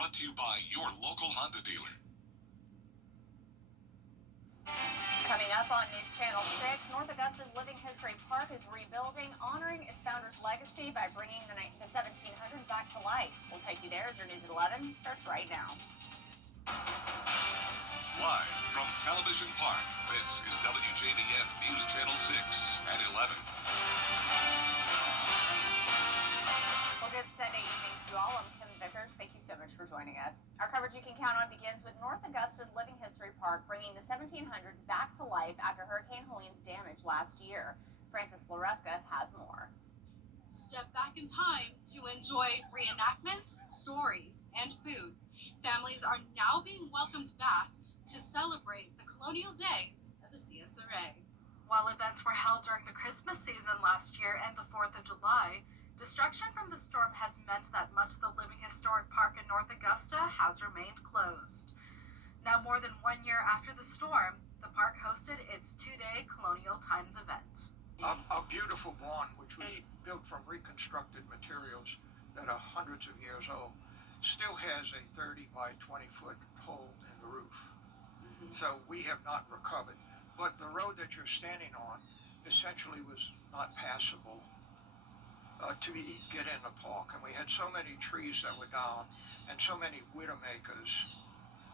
brought to you by your local Honda dealer. Coming up on News Channel 6, North Augusta's Living History Park is rebuilding, honoring its founder's legacy by bringing the 1700s back to life. We'll take you there as your News at 11 starts right now. Live from Television Park, this is WJBF News Channel 6 at 11. Well, good Sunday evening to you all. I'm Kim Vickers. Thank you so much for joining us. Our coverage you can count on begins with North Augusta's Living History Park bringing the 1700s back to life after Hurricane Helene's damage last year. Francis Floresca has more. Step back in time to enjoy reenactments, stories, and food. Families are now being welcomed back to celebrate the colonial days of the CSRA. While events were held during the Christmas season last year and the 4th of July, destruction from the storm has meant that much of the Living Historic Park in North Augusta has remained closed. Now, more than 1 year after the storm, the park hosted its two-day Colonial Times event. A beautiful barn, which was built from reconstructed materials that are hundreds of years old, still has a 30 by 20 foot hole in the roof. So we have not recovered. But the road that you're standing on essentially was not passable to get in the park. And we had so many trees that were down and so many widowmakers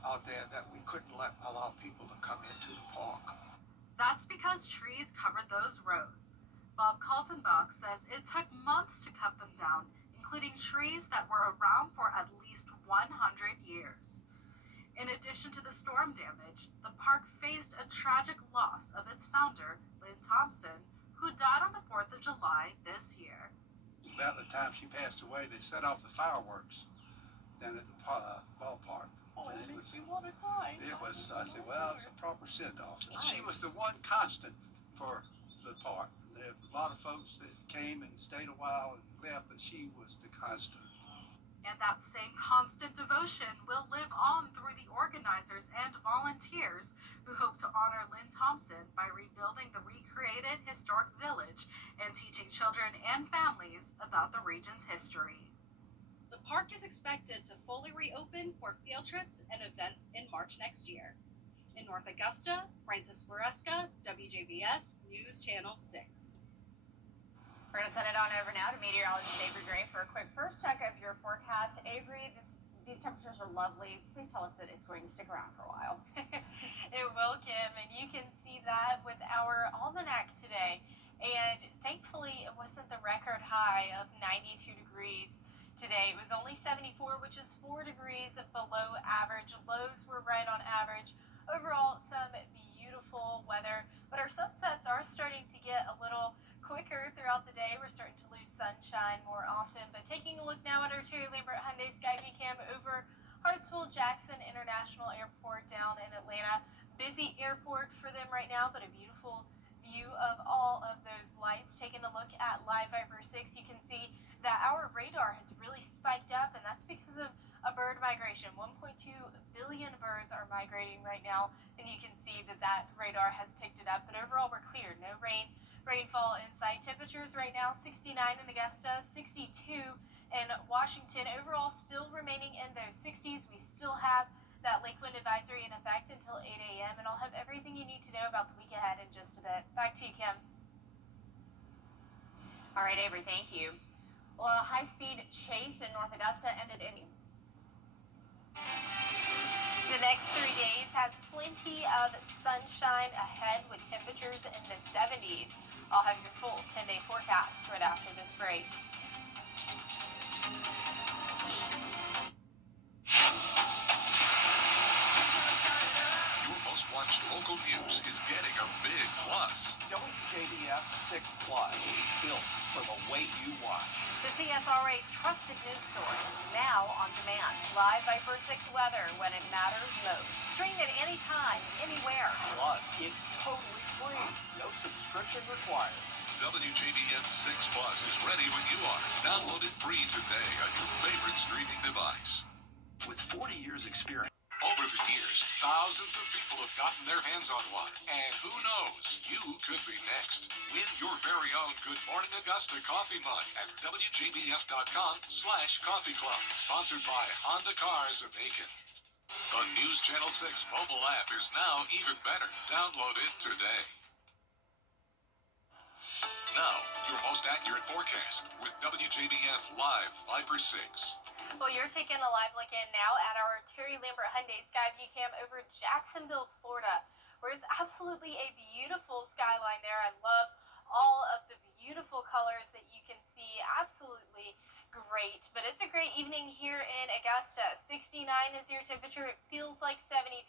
out there that we couldn't allow people to come into the park. That's because trees covered those roads. Bob Kaltenbach says it took months to cut them down, including trees that were around for at least 100 years. In addition to the storm damage, the park faced a tragic loss of its founder, Lynn Thompson, who died on the 4th of July this year. About the time she passed away, they set off the fireworks down at the ballpark. Oh, it makes me want to cry. It was, I said, well, it's a proper send-off. She was the one constant for the park. There were a lot of folks that came and stayed a while and left, but she was the constant. And that same constant devotion will live on through the organizers and volunteers who hope to honor Lynn Thompson by rebuilding the recreated historic village and teaching children and families about the region's history. The park is expected to fully reopen for field trips and events in March next year. In North Augusta, Francis Floresca, WJBF News Channel 6. We're going to send it on over now to meteorologist Avery Gray for a quick first check of your forecast. Avery, these temperatures are lovely. Please tell us that it's going to stick around for a while. It will, Kim, and you can see that with our almanac today. And thankfully, it wasn't the record high of 92 degrees today. It was only 74, which is 4 degrees below average. Lows were right on average. Overall, some beautiful weather, but our sunsets are starting to get a little quicker throughout the day. We're starting to lose sunshine more often. But taking a look now at our Terry Lambert Hyundai Skyview Cam over Hartsfield-Jackson International Airport down in Atlanta. Busy airport for them right now, but a beautiful view of all of those lights. Taking a look at Live Viper 6, you can see that our radar has really spiked up, and that's because of a bird migration. 1.2 billion birds are migrating right now, and you can see that radar has picked it up. But overall, we're clear. No rainfall in sight. Temperatures right now 69 in Augusta, 62 in Washington. Overall, still remaining in those 60s. We still have that lake wind advisory in effect until 8 a.m. and I'll have everything you need to know about the week ahead in just a bit. Back to you, Kim. All right, Avery, thank you. Well, a high-speed chase in North Augusta ended in... The next 3 days has plenty of sunshine ahead with temperatures in the 70s. I'll have your full 10-day forecast right after this break. Your most watched local news is getting a big plus. WJBF 6 Plus, built for the way you watch. The CSRA's trusted news source, now on demand. Live Viper 6 weather when it matters most. Stream it anytime, anywhere. Plus, it's totally free. No subscription required. WJBF 6 Plus is ready when you are. Download it free today on your favorite streaming device. With 40 years experience. Over the years, thousands of people have gotten their hands on one. And who knows, you could be next. Win your very own Good Morning Augusta coffee mug at WJBF.com/coffee club. Sponsored by Honda Cars of Aiken. The News Channel 6 mobile app is now even better. Download it today. Now, your most accurate forecast with WJBF Live Viper 6. Well, you're taking a live look in now at our Terry Lambert Hyundai Skyview Cam over Jacksonville, Florida, where it's absolutely a beautiful skyline there. I love all of the beautiful colors that you can see. Absolutely great. But it's a great evening here in Augusta. 69 is your temperature. It feels like 73.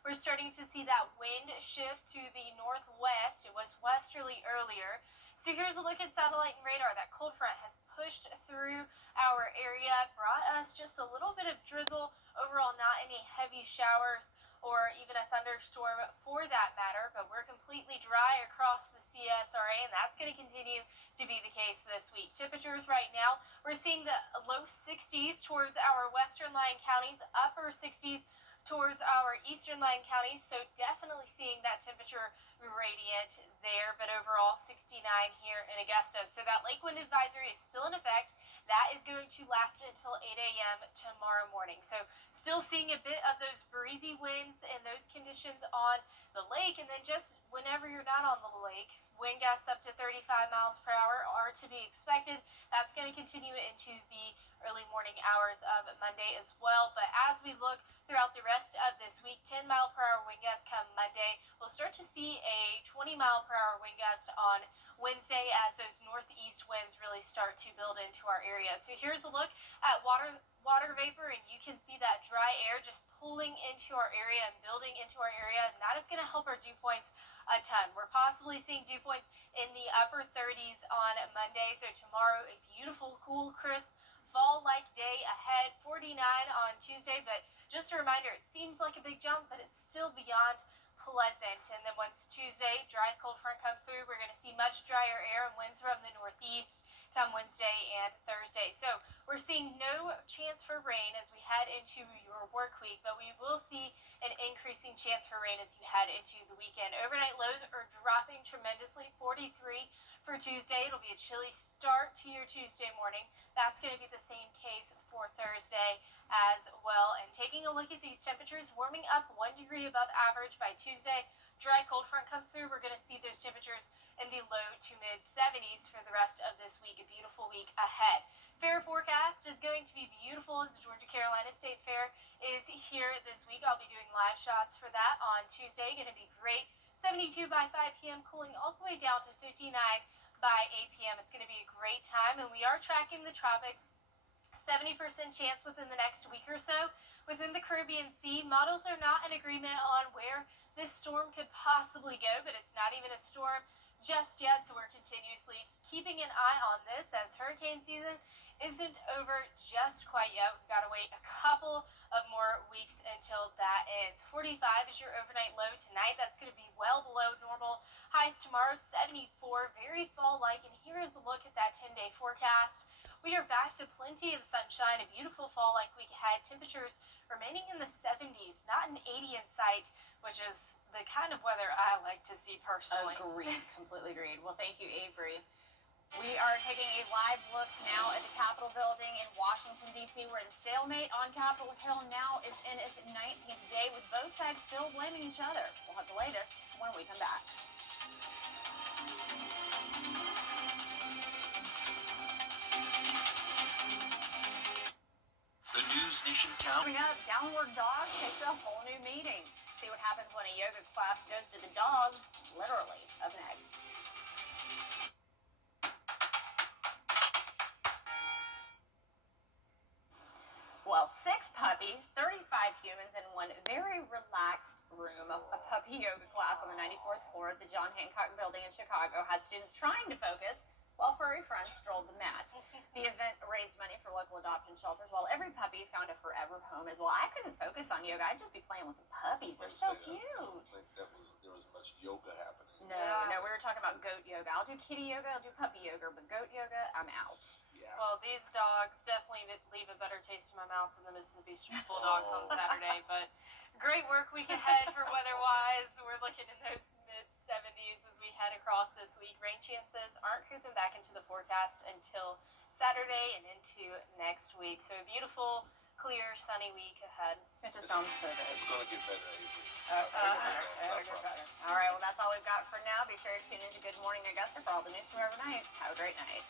We're starting to see that wind shift to the northwest. It was westerly earlier. So here's a look at satellite and radar. That cold front has pushed through our area, brought us just a little bit of drizzle. Overall, not any heavy showers or even a thunderstorm for that matter, but we're completely dry across the CSRA, and that's going to continue to be the case this week. Temperatures right now, we're seeing the low 60s towards our western line counties, upper 60s towards our eastern line counties, so definitely seeing that temperature gradient there, but overall 69 here in Augusta. So that lake wind advisory is still in effect. That is going to last until 8 a.m. tomorrow morning. So still seeing a bit of those breezy winds and those conditions on the lake, and then just whenever you're not on the lake, wind gusts up to 35 miles per hour are to be expected. That's going to continue into the early morning hours of Monday as well. But as we look throughout the rest of this week, 10 mile per hour wind gusts come Monday. We'll start to see a 20 mile per hour wind gust on Wednesday as those northeast winds really start to build into our area. So here's a look at water vapor, and you can see that dry air just pulling into our area and building into our area, and that is going to help our dew points a ton. We're possibly seeing dew points in the upper 30s on Monday. So tomorrow, a beautiful, cool, crisp, fall-like day ahead. 49 on Tuesday, but just a reminder, it seems like a big jump, but it's still beyond pleasant. And then once Tuesday, dry cold front comes through, we're going to see much drier air and winds from the northeast come Wednesday and Thursday. So we're seeing no chance for rain as we head into your work week, but we will see an increasing chance for rain as you head into the weekend. Overnight lows are dropping tremendously. 43 for Tuesday. It'll be a chilly start to your Tuesday morning. That's going to be the same case for Thursday as well. And taking a look at these temperatures, warming up 1 degree above average by Tuesday. Dry cold front comes through. We're going to see those temperatures in the low to mid 70s for the rest of this week. A beautiful week ahead. Fair forecast is going to be beautiful as the Georgia Carolina State Fair is here this week. I'll be doing live shots for that on Tuesday. Going to be great. 72 by 5 p.m. cooling all the way down to 59 by 8 p.m. It's going to be a great time, and we are tracking the tropics. 70% chance within the next week or so. Within the Caribbean Sea, models are not in agreement on where this storm could possibly go, but it's not even a storm just yet, so we're continuously keeping an eye on this as hurricane season isn't over just quite yet. We've got to wait a couple of more weeks until that ends. 45 is your overnight low tonight. That's going to be well below normal. Highs tomorrow, 74, very fall-like. And here is a look at that 10-day forecast. We are back to plenty of sunshine, a beautiful fall-like week ahead. Temperatures remaining in the 70s, not an 80 in sight, which is the kind of weather I like to see personally. Agreed, completely agreed. Well, thank you, Avery. We are taking a live look now at the Capitol building in Washington, D.C., where the stalemate on Capitol Hill now is in its 19th day, with both sides still blaming each other. We'll have the latest when we come back. The News Nation Town. Coming up, Downward Dog takes a whole new meaning. See what happens when a yoga class goes to the dogs, literally, up next. Well, 6 puppies, 35 humans, and one very relaxed room. A puppy yoga class on the 94th floor of the John Hancock Building in Chicago had students trying to focus while furry friends strolled the mats. The event raised money for local adoption shelters, while every puppy found a forever home as well. I couldn't focus on yoga. I'd just be playing with the puppies. They're so cute. I don't think there was much yoga happening. No, we were talking about goat yoga. I'll do kitty yoga, I'll do puppy yoga, but goat yoga, I'm out. Yeah. Well, these dogs definitely leave a better taste in my mouth than the Mississippi Street Bulldogs on Saturday, but Great work week ahead for weather-wise. We're looking in those mid-70s as we head across this week. Rain chances aren't creeping back into the forecast until Saturday and into next week. So a beautiful, clear, sunny week ahead. It just sounds so good. It's gonna get better, Avery. It'll get better. All right, well, that's all we've got for now. Be sure to tune in to Good Morning Augusta for all the news from overnight. Have a great night.